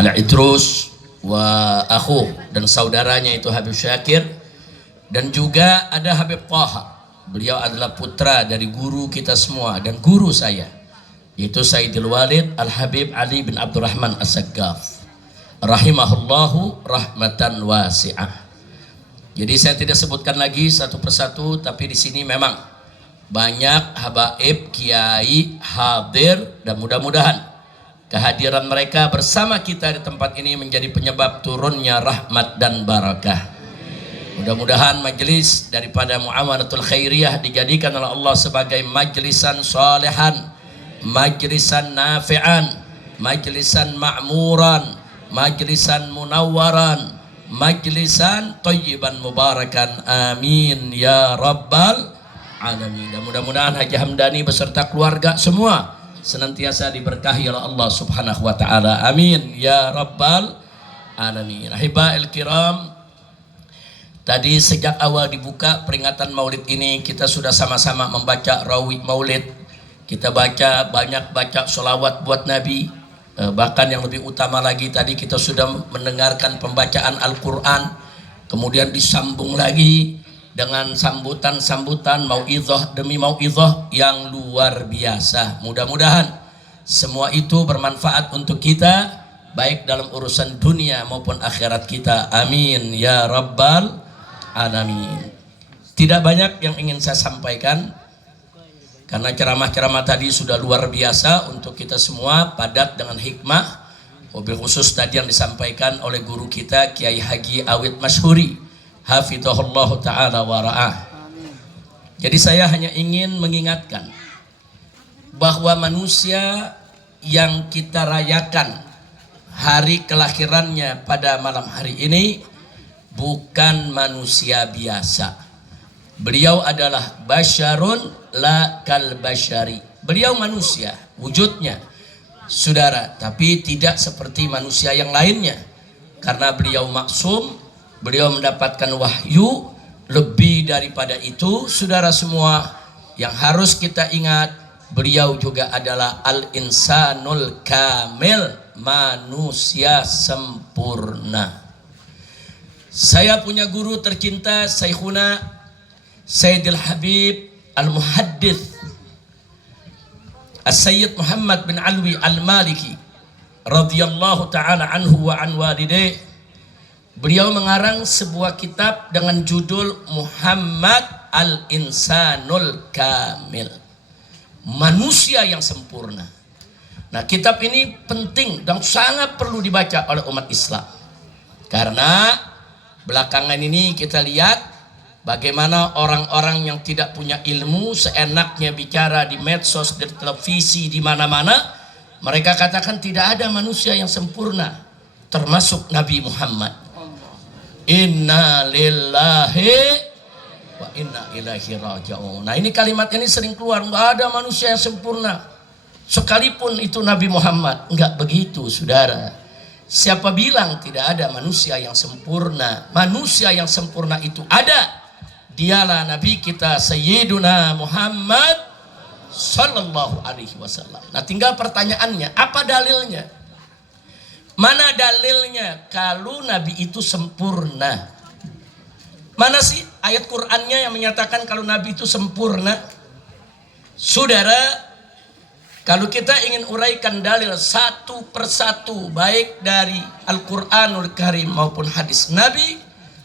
Al-Idrus wa akhu, dan saudaranya itu Habib Syakir, dan juga ada Habib Taha. Beliau adalah putra dari guru kita semua dan guru saya, yaitu Sayyidil Walid Al-Habib Ali bin Abdurrahman As-Saggaf rahimahullahu rahmatan wasi'ah. Jadi saya tidak sebutkan lagi satu persatu, tapi di sini memang banyak habaib, kiai hadir, dan mudah-mudahan kehadiran mereka bersama kita di tempat ini menjadi penyebab turunnya rahmat dan barakah. Mudah-mudahan majelis daripada Muamaratul Khairiyah dijadikan oleh Allah sebagai majlisan salihan, majlisan nafi'an, majlisan ma'muran, majlisan munawwaran, majlisan thayyiban mubarakan. Amin ya rabbal alamin. Dan mudah-mudahan Haji Hamdani beserta keluarga semua senantiasa diberkahi oleh Allah Subhanahu wa taala. Amin ya rabbal alamin. Ahiba'il kiram, tadi sejak awal dibuka peringatan Maulid ini kita sudah sama-sama membaca rawi Maulid. Kita banyak baca sholawat buat Nabi. Bahkan yang lebih utama lagi, tadi kita sudah mendengarkan pembacaan Al-Quran, kemudian disambung lagi dengan sambutan-sambutan mau'izah demi mau'izah yang luar biasa. Mudah-mudahan semua itu bermanfaat untuk kita, baik dalam urusan dunia maupun akhirat kita. Amin ya rabbal alamin. Tidak banyak yang ingin saya sampaikan, karena ceramah-ceramah tadi sudah luar biasa untuk kita semua, padat dengan hikmah. Wabil khusus tadi yang disampaikan oleh guru kita Kiai Haji Awid Masyhuri, hafizahullah ta'ala wa ra'ah. Jadi saya hanya ingin mengingatkan bahwa manusia yang kita rayakan hari kelahirannya pada malam hari ini bukan manusia biasa. Beliau adalah basyarun la kal basyari. Beliau manusia wujudnya, saudara, tapi tidak seperti manusia yang lainnya. Karena beliau maksum, beliau mendapatkan wahyu. Lebih daripada itu, saudara semua, yang harus kita ingat, beliau juga adalah al-insanul kamil, manusia sempurna. Saya punya guru tercinta, Syekhuna Sayyidil Habib Al-Muhaddith As-Sayyid Muhammad bin Alwi Al-Maliki radhiyallahu ta'ala anhu wa an walidayh. Beliau mengarang sebuah kitab dengan judul Muhammad Al-Insanul Kamil, manusia yang sempurna. Nah, kitab ini penting dan sangat perlu dibaca oleh umat Islam, karena belakangan ini kita lihat bagaimana orang-orang yang tidak punya ilmu seenaknya bicara di medsos, di televisi, di mana-mana. Mereka katakan tidak ada manusia yang sempurna, termasuk Nabi Muhammad. Inna lillahi wa inna ilaihi raji'un. Nah, ini kalimat ini sering keluar, enggak ada manusia yang sempurna, sekalipun itu Nabi Muhammad. Enggak begitu, saudara. Siapa bilang tidak ada manusia yang sempurna? Manusia yang sempurna itu ada. Dialah Nabi kita Sayyiduna Muhammad Sallallahu Alaihi Wasallam. Nah, tinggal pertanyaannya, apa dalilnya? Mana dalilnya kalau Nabi itu sempurna? Mana sih ayat Qur'annya yang menyatakan kalau Nabi itu sempurna? Saudara, kalau kita ingin uraikan dalil satu persatu, baik dari Al-Quranul Karim maupun hadis Nabi,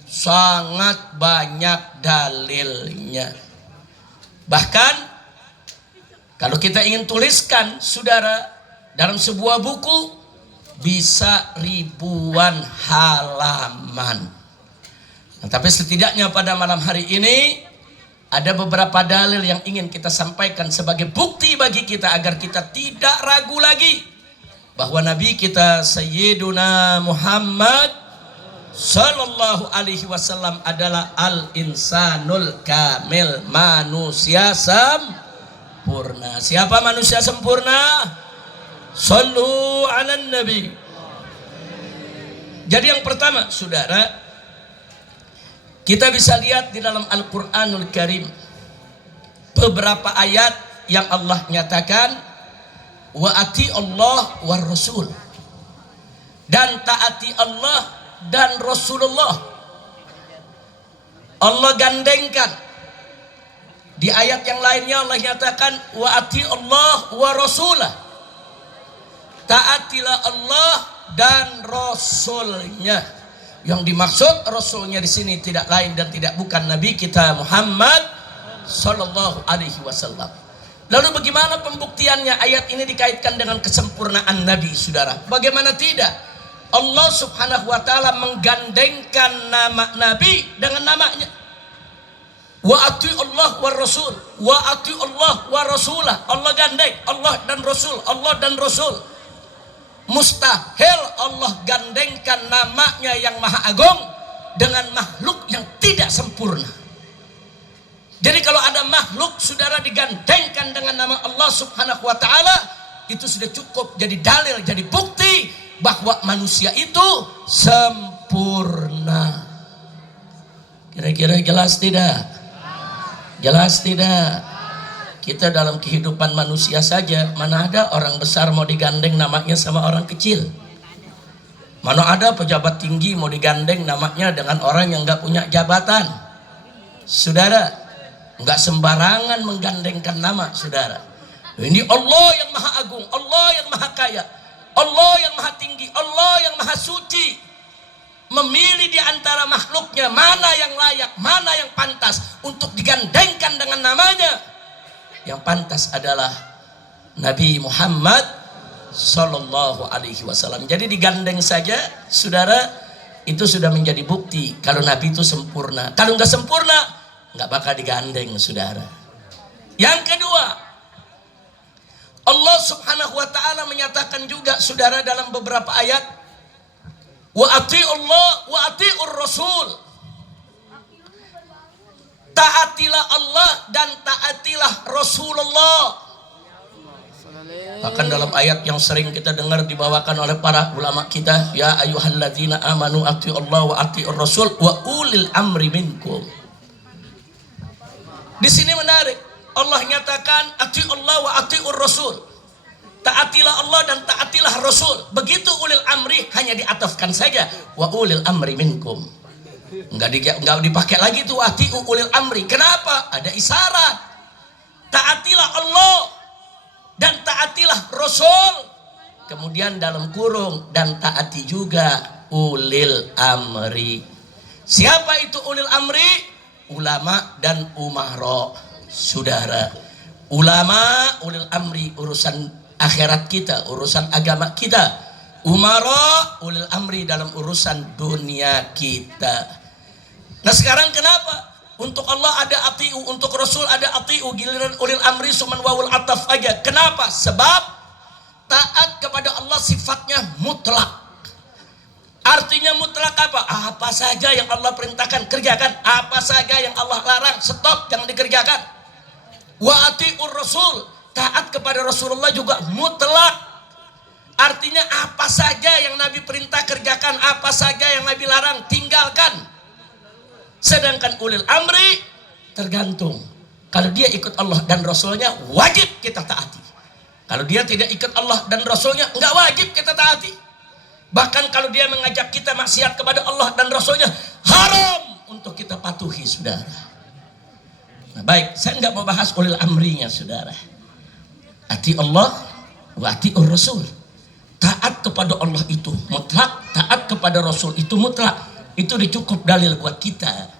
sangat banyak dalilnya. Bahkan kalau kita ingin tuliskan, saudara, dalam sebuah buku bisa ribuan halaman. Nah, tapi setidaknya pada malam hari ini ada beberapa dalil yang ingin kita sampaikan sebagai bukti bagi kita agar kita tidak ragu lagi bahwa Nabi kita Sayyiduna Muhammad Sallallahu Alaihi Wasallam adalah al-insanul kamil, manusia sempurna. Siapa manusia sempurna? Sallu ala Nabi. Jadi yang pertama, saudara, kita bisa lihat di dalam Al-Quranul Karim beberapa ayat yang Allah nyatakan wa ati Allah war Rasul. dan taati Allah dan Rasulullah. Allah gandengkan. Di ayat yang lainnya Allah nyatakan wa ati Allah wa rasulah. Taatilah Allah dan Rasulnya. Yang dimaksud Rasulnya di sini tidak lain dan tidak bukan Nabi kita Muhammad Sallallahu Alaihi Wasallam. Lalu bagaimana pembuktiannya? Ayat ini dikaitkan dengan kesempurnaan Nabi, saudara. Bagaimana tidak? Allah Subhanahu Wa Taala menggandengkan nama Nabi dengan namanya. Wa ati Allah wa Rasul, wa ati Allah wa Rasulah. Allah gandeng Allah dan Rasul, Allah dan Rasul. Mustahil Allah gandengkan namanya yang maha agung dengan makhluk yang tidak sempurna. Jadi kalau ada makhluk saudara digandengkan dengan nama Allah Subhanahu Wa Taala, itu sudah cukup jadi dalil, jadi bukti bahwa manusia itu sempurna. Kira-kira jelas tidak? Jelas tidak? Kita dalam kehidupan manusia saja, mana ada orang besar mau digandeng namanya sama orang kecil? Mana ada pejabat tinggi mau digandeng namanya dengan orang yang nggak punya jabatan? Saudara, nggak sembarangan menggandengkan nama, saudara. Ini Allah yang maha agung, Allah yang maha kaya, Allah yang maha tinggi, Allah yang maha suci. Memilih di antara makhluknya mana yang layak, mana yang pantas untuk digandengkan dengan namanya. Yang pantas adalah Nabi Muhammad Sallallahu Alaihi Wasallam. Jadi digandeng saja, saudara, itu sudah menjadi bukti kalau Nabi itu sempurna. Kalau nggak sempurna, nggak bakal digandeng, saudara. Yang kedua, Allah Subhanahu Wa Taala menyatakan juga, saudara, dalam beberapa ayat, wa ati'ullah wa ati'ur rasul. Taatilah Allah dan taatilah Rasulullah. Bahkan dalam ayat yang sering kita dengar dibawakan oleh para ulama kita, ya ayyuhalladzina amanu ati'ullah wa ati'ur rasul wa ulil amri minkum. Di sini menarik, Allah nyatakan ati'ullah wa ati'ur rasul. Taatilah Allah dan taatilah Rasul. Begitu ulil amri hanya diatafkan saja wa ulil amri minkum. Enggak dipakai lagi tuh atiu ulil amri. Kenapa? Ada isyarat. Taatilah Allah dan taatilah Rasul. Kemudian dalam kurung dan taati juga ulil amri. Siapa itu ulil amri? Ulama dan umara, saudara. Ulama ulil amri urusan akhirat kita, urusan agama kita. Umara ulil amri dalam urusan dunia kita. Nah sekarang kenapa? Untuk Allah ada atiu, untuk Rasul ada atiu, giliran ulil amri suman wawul ataf aja. Kenapa? Sebab taat kepada Allah sifatnya mutlak. Artinya mutlak apa? Apa saja yang Allah perintahkan kerjakan, apa saja yang Allah larang stop, jangan dikerjakan. Wa atiur Rasul, taat kepada Rasulullah juga mutlak. Artinya apa saja yang Nabi perintah kerjakan, apa saja yang Nabi larang tinggalkan. Sedangkan ulil amri tergantung. Kalau dia ikut Allah dan Rasulnya wajib kita taati. Kalau dia tidak ikut Allah dan Rasulnya enggak wajib kita taati. Bahkan kalau dia mengajak kita maksiat kepada Allah dan Rasulnya, haram untuk kita patuhi, saudara. Nah, baik, saya enggak mau bahas ulil amrinya, saudara. Ati Allah wa atiur Rasul. Taat kepada Allah itu mutlak, taat kepada Rasul itu mutlak. Itu dicukup dalil buat kita.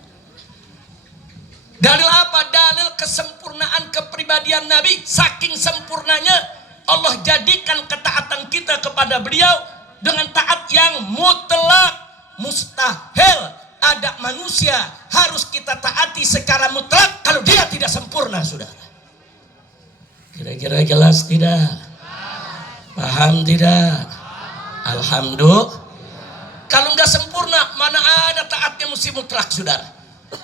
Dalil apa? Dalil kesempurnaan kepribadian Nabi. Saking sempurnanya Allah jadikan ketaatan kita kepada beliau dengan taat yang mutlak. Mustahil ada manusia harus kita taati secara mutlak kalau dia tidak sempurna, saudara. Kira-kira jelas tidak? Paham tidak? Alhamdulillah. Kalau nggak sempurna, mana ada taatnya mesti mutlak, saudara.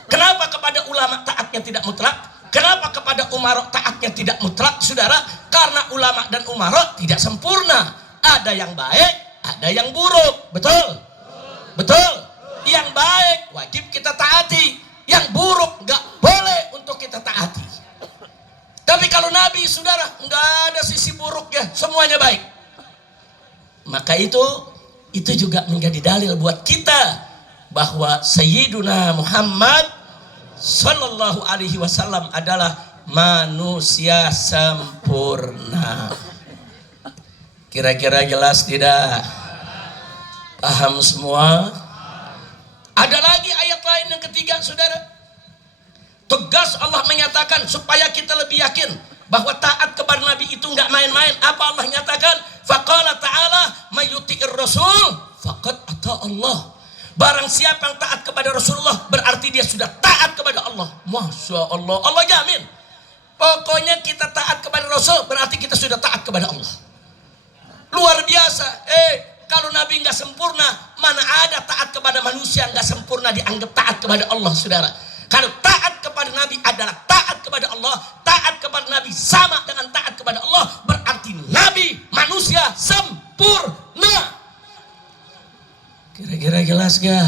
Kenapa kepada ulama taatnya tidak mutlak? Kenapa kepada umara taatnya tidak mutlak, saudara? Karena ulama dan umara tidak sempurna. Ada yang baik, ada yang buruk. Betul? Betul? Yang baik wajib kita taati, yang buruk nggak boleh untuk kita taati. Tapi kalau Nabi, saudara, nggak ada sisi buruknya, semuanya baik. Maka itu itu juga menjadi dalil buat kita bahwa Sayyiduna Muhammad Sallallahu Alaihi Wasallam adalah manusia sempurna. Kira-kira jelas tidak? Paham semua? Ada lagi ayat lain yang ketiga, saudara. Tegas Allah menyatakan supaya kita lebih yakin bahwa taat kepada Nabi itu nggak main-main. Apa Allah nyatakan? Faqala ta'ala mayyuti'ir rasul faqad ata Allah. Barang siapa yang taat kepada Rasulullah berarti dia sudah taat kepada Allah. Masya Allah, Allah jamin. Pokoknya kita taat kepada Rasul berarti kita sudah taat kepada Allah. Luar biasa. Kalau Nabi nggak sempurna, mana ada taat kepada manusia nggak sempurna dianggap taat kepada Allah, saudara. Kalau taat kepada Nabi adalah taat kepada Allah, taat kepada Nabi sama dengan taat kepada Allah, berarti Nabi manusia sempurna. Kira-kira jelas gak?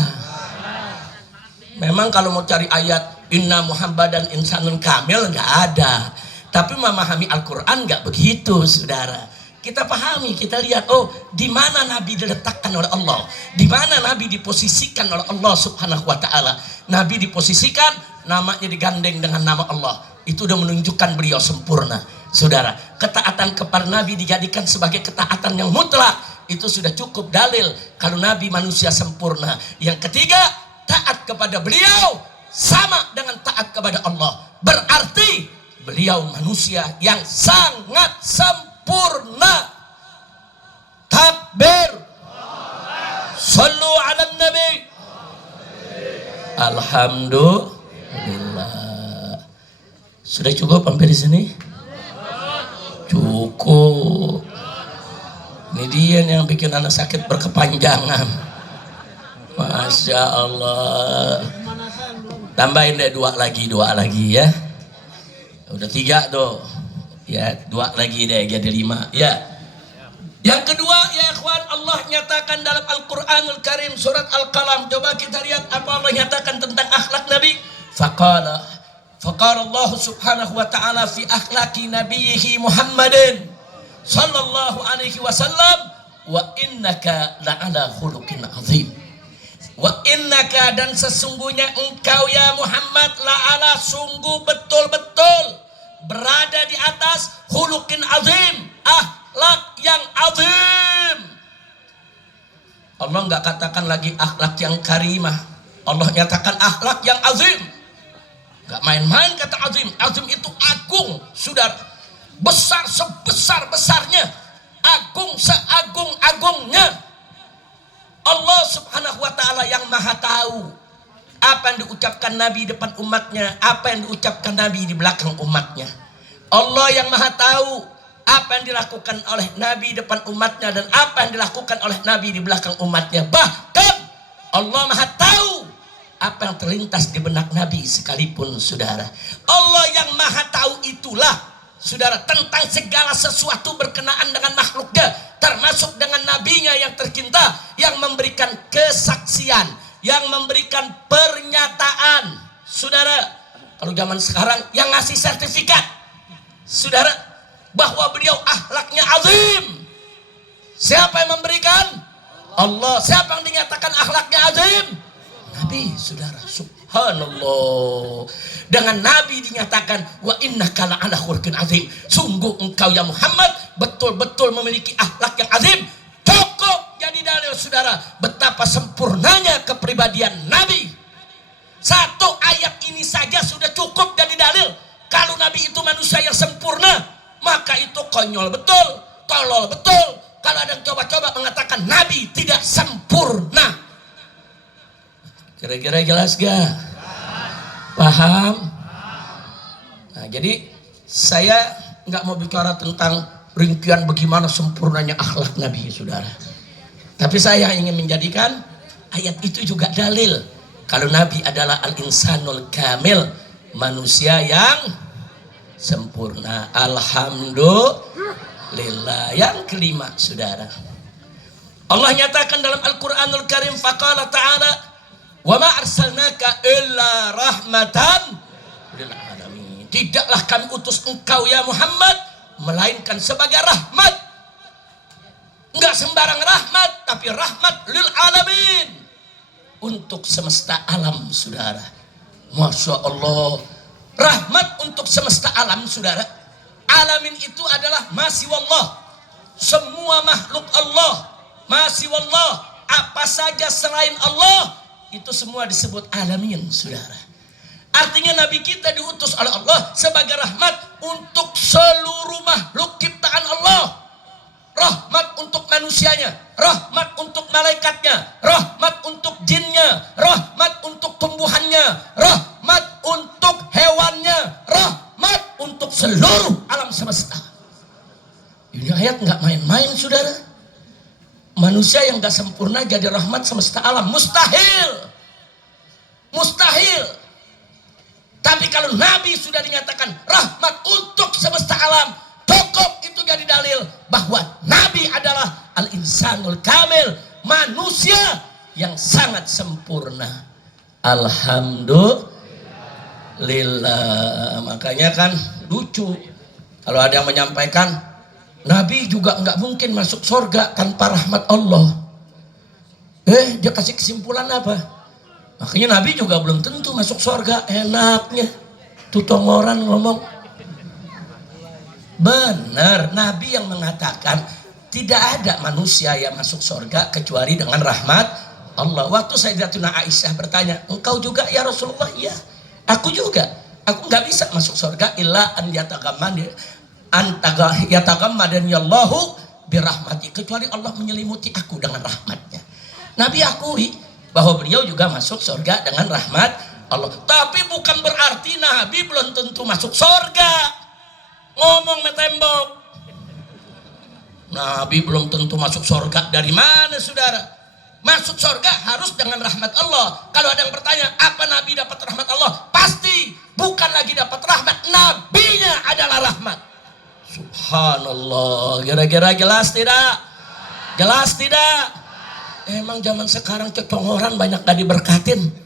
Memang kalau mau cari ayat Inna Muhammadan insanun kamil nggak ada. Tapi memahami Al-Quran nggak begitu, saudara. Kita pahami, kita lihat, oh di mana Nabi diletakkan oleh Allah, di mana Nabi diposisikan oleh Allah Subhanahu Wa Taala. Nabi diposisikan, namanya digandeng dengan nama Allah. Itu udah menunjukkan beliau sempurna, saudara. Ketaatan kepada Nabi dijadikan sebagai ketaatan yang mutlak. Itu sudah cukup dalil kalau Nabi manusia sempurna. Yang ketiga, taat kepada beliau sama dengan taat kepada Allah. Berarti beliau manusia yang sangat sempurna. Takbir. Sallu ala nabi. Alhamdulillah. Sudah cukup hampir di sini? Cukup. Ini dia yang bikin anak sakit berkepanjangan. Masya Allah. Tambahin deh dua lagi ya. Udah 3 tuh. Ya 2 lagi deh jadi 5 ya. Yang kedua ya ikhwan, Allah nyatakan dalam Al-Quranul Karim surat Al-Qalam. Coba kita lihat apa Allah nyatakan tentang akhlak Nabi. Faqala Allah subhanahu wa ta'ala fi akhlaki nabiyhi Muhammadin sallallahu alaihi wasallam wa innaka la'ala khuluqin azim. Wa innaka, dan sesungguhnya engkau ya Muhammad, la'ala, sungguh betul-betul berada di atas khuluqin azim, akhlak yang azim. Allah nggak katakan lagi akhlak yang karimah, Allah nyatakan akhlak yang azim. Nggak main-main kata azim. Azim itu agung, saudara, besar sebesar-besarnya, agung seagung-agungnya. Allah subhanahu wa ta'ala yang maha tahu apa yang diucapkan Nabi depan umatnya, apa yang diucapkan Nabi di belakang umatnya. Allah yang maha tahu apa yang dilakukan oleh Nabi depan umatnya dan apa yang dilakukan oleh Nabi di belakang umatnya. Bahkan Allah maha tahu apa yang terlintas di benak Nabi sekalipun, saudara. Allah yang maha tahu itulah, saudara, tentang segala sesuatu berkenaan dengan makhluknya, termasuk dengan nabinya yang tercinta, yang memberikan kesaksian, yang memberikan pernyataan, saudara. Kalau zaman sekarang yang ngasih sertifikat, saudara, bahwa beliau akhlaknya azim. Siapa yang memberikan? Allah. Siapa yang dinyatakan akhlaknya azim? Nabi, saudara. Subhanallah. Dengan Nabi dinyatakan wa innaka la'ala khuluqin azim. Sungguh engkau ya Muhammad betul-betul memiliki akhlak yang azim. Cukup jadi dalil, saudara, betapa sempurnanya kepribadian Nabi. Satu ayat ini saja sudah cukup jadi dalil kalau Nabi itu manusia yang sempurna. Maka itu konyol betul, tolol betul kalau ada yang coba-coba mengatakan Nabi tidak sempurna. Kira-kira jelas gak? Paham? Nah, jadi saya nggak mau bicara tentang rincian bagaimana sempurnanya akhlak Nabi, saudara. Tapi saya ingin menjadikan ayat itu juga dalil kalau Nabi adalah al-insanul kamil, manusia yang sempurna. Alhamdulillah. Yang kelima, saudara, Allah nyatakan dalam Al-Quranul Karim, faqala ta'ala wa ma arsalnaka illa rahmatan lil alamin. Tidaklah kami utus engkau ya Muhammad melainkan sebagai rahmat Enggak sembarang rahmat, tapi rahmat lil alamin, untuk semesta alam, saudara. Masya Allah, rahmat untuk semesta alam, saudara. Alamin itu adalah masiwallah, semua makhluk Allah, masiwallah, apa saja selain Allah itu semua disebut alamin, saudara. Artinya Nabi kita diutus oleh Allah sebagai rahmat untuk seluruh makhluk ciptaan Allah. Rahmat untuk manusianya, rahmat untuk malaikatnya, rahmat untuk jinnya, rahmat untuk tumbuhannya, rahmat untuk hewannya, rahmat untuk seluruh alam semesta. Ini ayat nggak main-main, saudara. Manusia yang nggak sempurna jadi rahmat semesta alam, mustahil, mustahil. Tapi kalau Nabi sudah dinyatakan rahmat untuk semesta alam, cukup itu jadi dalil bahwa Nabi adalah al-insanul kamil, manusia yang sangat sempurna. Alhamdulillah. Makanya kan lucu kalau ada yang menyampaikan Nabi juga nggak mungkin masuk surga tanpa rahmat Allah. Dia kasih kesimpulan apa? Makanya Nabi juga belum tentu masuk surga. Enaknya tuh tongoran ngomong. Benar, Nabi yang mengatakan tidak ada manusia yang masuk surga kecuali dengan rahmat Allah. Waktu Sayyidatuna Aisyah bertanya, engkau juga ya Rasulullah? Iya, aku juga. Aku nggak bisa masuk surga illa an yatagammadan yallahu birahmati, kecuali Allah menyelimuti aku dengan rahmatnya. Nabi akui bahwa beliau juga masuk surga dengan rahmat Allah. Tapi bukan berarti Nabi belum tentu masuk surga. Ngomong metembok. Nabi belum tentu masuk surga dari mana, saudara? Masuk surga harus dengan rahmat Allah. Kalau ada yang bertanya, apa Nabi dapat rahmat Allah? Pasti bukan lagi dapat rahmat, Nabinya adalah rahmat. Subhanallah. Kira-kira jelas tidak? Jelas tidak? Emang zaman sekarang cecongoran banyak gak diberkatin.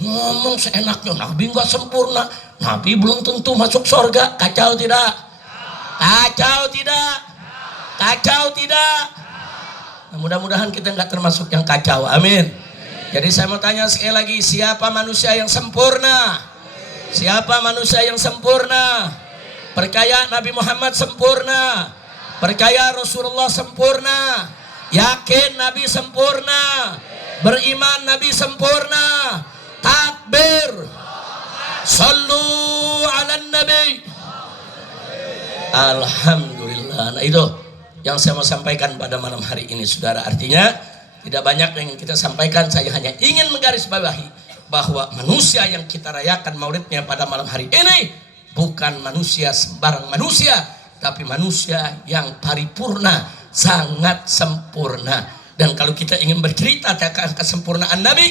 Ngomong seenaknya, Nabi gak sempurna, Nabi belum tentu masuk surga. Kacau tidak? Kacau tidak? Kacau tidak? Nah, mudah-mudahan kita gak termasuk yang kacau. Amin. Jadi saya mau tanya sekali lagi, siapa manusia yang sempurna? Siapa manusia yang sempurna? Percaya Nabi Muhammad sempurna, percaya Rasulullah sempurna, yakin Nabi sempurna, beriman Nabi sempurna, takbir, sallu ala nabi. Alhamdulillah. Nah itu yang saya mau sampaikan pada malam hari ini, saudara. Artinya tidak banyak yang kita sampaikan, saya hanya ingin menggarisbawahi bahwa manusia yang kita rayakan maulidnya pada malam hari ini bukan manusia sembarang manusia, tapi manusia yang paripurna, sangat sempurna. Dan kalau kita ingin bercerita tentang kesempurnaan Nabi,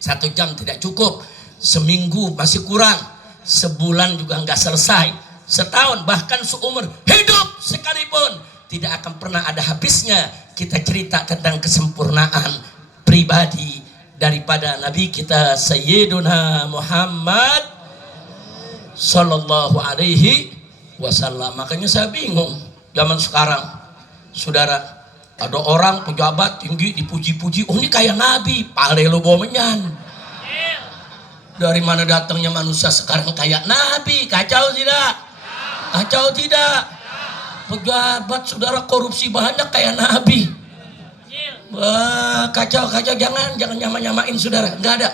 1 jam tidak cukup, seminggu masih kurang, sebulan juga nggak selesai, setahun bahkan seumur hidup sekalipun tidak akan pernah ada habisnya kita cerita tentang kesempurnaan pribadi daripada Nabi kita Sayyiduna Muhammad Sallallahu alaihi wasallam. Makanya saya bingung zaman sekarang, saudara. Ada orang pejabat tinggi dipuji-puji, oh ini kayak Nabi, pale lo bomenyan. Dari mana datangnya manusia sekarang kayak Nabi? Kacau tidak? Kacau tidak? Pejabat saudara korupsi banyak kayak Nabi. Wah, kacau, jangan nyamain saudara. Enggak ada.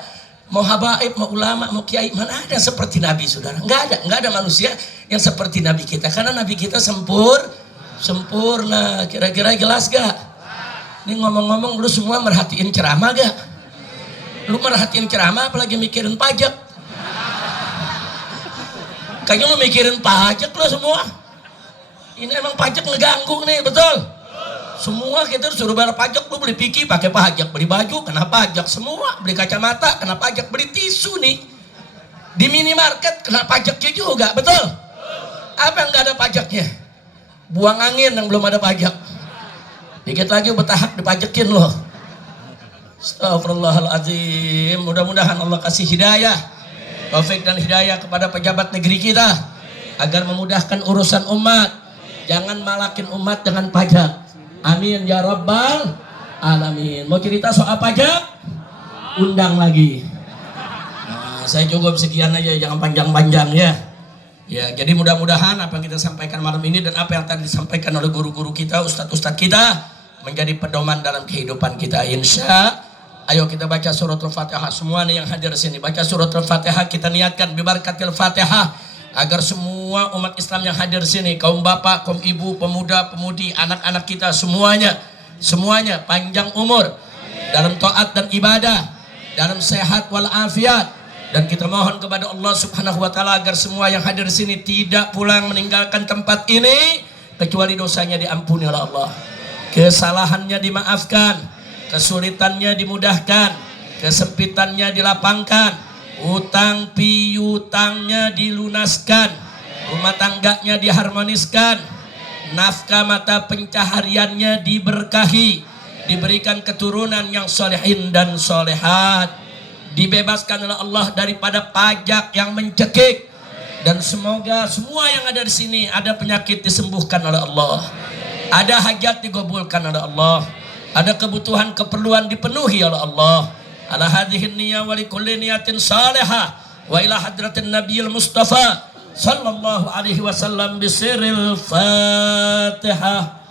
Mau habaib, mau ulama, mau kiai, mana ada seperti Nabi, saudara? Enggak ada manusia yang seperti Nabi kita. Karena Nabi kita sempurna. Kira-kira jelas gak? Ini ngomong-ngomong, lu semua merhatiin ceramah gak? Lu merhatiin ceramah apalagi mikirin pajak? Kayaknya lu mikirin pajak lu semua. Ini emang pajak ngeganggu nih, betul? Semua kita suruh bayar pajak, lu beli piki pakai pajak, beli baju kena pajak semua, beli kacamata kena pajak, beli tisu nih di minimarket kena pajaknya juga, betul? Apa yang nggak ada pajaknya? Buang angin yang belum ada pajak. Dikit lagi betahak dipajakin loh. Astagfirullahaladzim. Mudah-mudahan Allah kasih hidayah, taufik dan hidayah kepada pejabat negeri kita agar memudahkan urusan umat. Jangan malakin umat dengan pajak. Amin ya rabbal alamin. Mau cerita soal pajak? Undang lagi. Nah, saya cukup sekian aja, jangan panjang-panjang ya. Ya, jadi mudah-mudahan apa yang kita sampaikan malam ini dan apa yang tadi disampaikan oleh guru-guru kita, ustadz-ustadz kita menjadi pedoman dalam kehidupan kita. Ayo kita baca surat Al-Fatihah semua nih yang hadir di sini. Baca surat Al-Fatihah, kita niatkan bibarakatil Fatihah agar semua umat Islam yang hadir di sini, kaum bapak, kaum ibu, pemuda, pemudi, anak-anak kita semuanya panjang umur dalam taat dan ibadah, dalam sehat walafiat. Dan kita mohon kepada Allah Subhanahu wa taala agar semua yang hadir di sini tidak pulang meninggalkan tempat ini kecuali dosanya diampuni oleh Allah, kesalahannya dimaafkan, kesulitannya dimudahkan, kesempitannya dilapangkan, utang piutangnya dilunaskan, rumah tangganya diharmoniskan, nafkah mata pencahariannya diberkahi, diberikan keturunan yang solehin dan solehat, dibebaskan oleh Allah daripada pajak yang mencekik, dan semoga semua yang ada di sini ada penyakit disembuhkan oleh Allah, ada hajat digabulkan oleh Allah, ada kebutuhan keperluan dipenuhi oleh Allah. Ala hadhihi niyya wa likulli niyatin salihah wa ila hadratin nabiyil mustafa sallallahu alaihi wasallam bisirril fatihah.